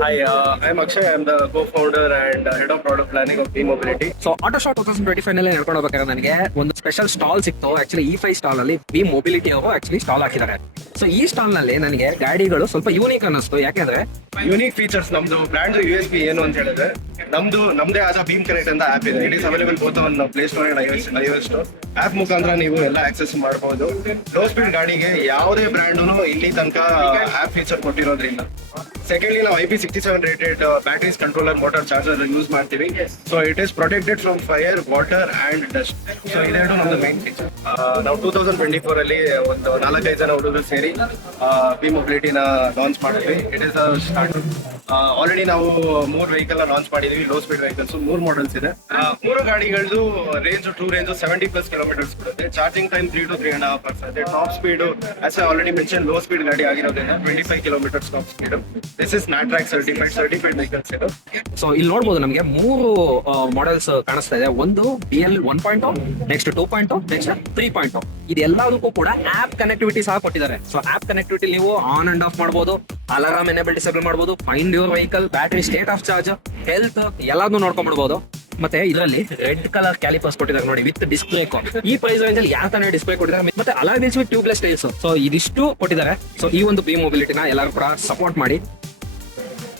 Hi, I'm Akshay. I'm the co-founder and head of product planning of B-Mobility. So auto show 2025 ನಲ್ಲಿ ನಡ್ಕೊಂಡು ಹೋಗ್ಬೇಕಾದ್ರೆ ನನಗೆ ಒಂದು special stall ಸಿಕ್ತು. ಆಕ್ಚುಲಿ E5 ಸ್ಟಾಲ್ ಅಲ್ಲಿ ಬಿ ಮೊಬಿಲಿಟಿ ಅವರು ಆಕ್ಚುಲಿ ಸ್ಟಾಲ್ ಹಾಕಿದ್ದಾರೆ. ಸೊ ಈ ಸ್ಟಾಲ್ ನಲ್ಲಿ ನನಗೆ ಗಾಡಿಗಳು ಸ್ವಲ್ಪ ಯೂನಿಕ್ ಅನ್ನಿಸ್ತು. ಯಾಕೆಂದ್ರೆ ಯೂನಿಕ್ ಫೀಚರ್ಸ್ ನಮ್ದು ಬ್ರ್ಯಾಂಡ್ USP ಏನು ಅಂತ ಹೇಳಿದ್ರೆ ನಮ್ದೇ ಆದ ಬೀಮ್ ಕನೆಕ್ಟ್ ಅಂತ ಆಪ್ ಇದೆ. It is available both on Play Store and iOS store. App ಮುಖಾಂತರ ನೀವು ಎಲ್ಲ ಆಕ್ಸೆಸ್ ಮಾಡಬಹುದು. ಲೋ ಸ್ಪೀಡ್ ಗಾಡಿಗೆ ಯಾವುದೇ ಬ್ರ್ಯಾಂಡ್ ಇಲ್ಲಿ ತನಕ ಆಪ್ ಫೀಚರ್ ಕೊಟ್ಟಿರೋದ್ರಿಂದ. ಸೆಕೆಂಡ್ಲಿ ನಾವು IP67 rated batteries controller motor charger use ಮಾಡ್ತೀವಿ. So it is protected from fire, water and dust. So ಇದೆರಡು ನಮ್ದು ಮೈನ್ ಫೀಚರ್. ನಾವು 2024 ಅಲ್ಲಿ ಒಂದು 4-5 ಜನ ಹುಡುಗರು ಸೇರಿ ಬಿ ಮೊಬಿಲಿಟಿನ ಲಾಂಚ್ ಮಾಡಿದ್ವಿ. It is start. ಆಲ್ರೆಡಿ ನಾವು 3 ವೆಹಿಕಲ್ ಲಾಂಚ್ ಮಾಡಿದೀವಿ. ಲೋ ಸ್ಪೀಡ್ ವೆಹಿಕಲ್ಸ್ 3 ಮಾಡೆಲ್ಸ್ ಇದೆ. 3 ಗಾಡಿಗಳದ್ದು ರೇಂಜ್ 70+ ಕಿಲೋಮೀಟರ್ಸ್ ಕೊಡುತ್ತೆ. ಚಾರ್ಜಿಂಗ್ ಟೈಮ್ 3 to 3.5 hours ಇದೆ. Top speed as I already mention low speed ಗಾಡಿ ಆಗಿರೋದ್ರಿಂದ 25 kilometres top speed. This is NATRAX certified vehicles ಇದು. So ಇಲ್ಲಿ ನೋಡಬಹುದು ನಮಗೆ 3 ಮಾಡೆಲ್ಸ್ ಕಾಣಿಸ್ತಾ ಇದೆ. ಒಂದು BL 1.0, ನೆಕ್ಸ್ಟ್ 2.0, ನೆಕ್ಸ್ಟ್ 3.0. ಇದೆಲ್ಲದಕ್ಕೂ ಕೂಡ ಆಪ್ ಕನೆಕ್ಟಿವಿಟಿ ಸಹ ಕೊಟ್ಟಿದ್ದಾರೆ. ಸೊ ಆಪ್ ಕನೆಕ್ಟಿವಿಟಿ ನೀವು ಆನ್ ಅಂಡ್ ಆಫ್ ಮಾಡಬಹುದು, ಅಲಾರಾಮ್ ಎನೇಬಲ್ ಡಿಸೇಬಲ್ ಮಾಡಬಹುದು, find your vehicle, battery state of charge, health ಎಲ್ಲಾನು ನೋಡ್ಕೊಂಡ್ಬಿಡಬಹುದು. ಮತ್ತೆ ಇದರಲ್ಲಿ ರೆಡ್ ಕಲರ್ ಕ್ಯಾಲಿಪರ್ಸ್ ಕೊಟ್ಟಿದ್ದಾರೆ ನೋಡಿ, ವಿತ್ ಡಿಸ್ಪ್ಲೇ. ಈ ಪ್ರೈಸ್ ರೇಂಜ್ ಅಲ್ಲಿ ಯಾವ ತರ ಡಿಸ್ಪ್ಲೇ ಕೊಟ್ಟಿದ್ದಾರೆ, ಮತ್ತೆ alloy with tubeless tiles. So ಇದಿಷ್ಟು ಕೊಟ್ಟಿದ್ದಾರೆ. ಸೊ ಈ ಒಂದು ಬಿ ಮೊಬಿಲಿಟಿನ ಎಲ್ಲರೂ ಕೂಡ ಸಪೋರ್ಟ್ ಮಾಡಿ.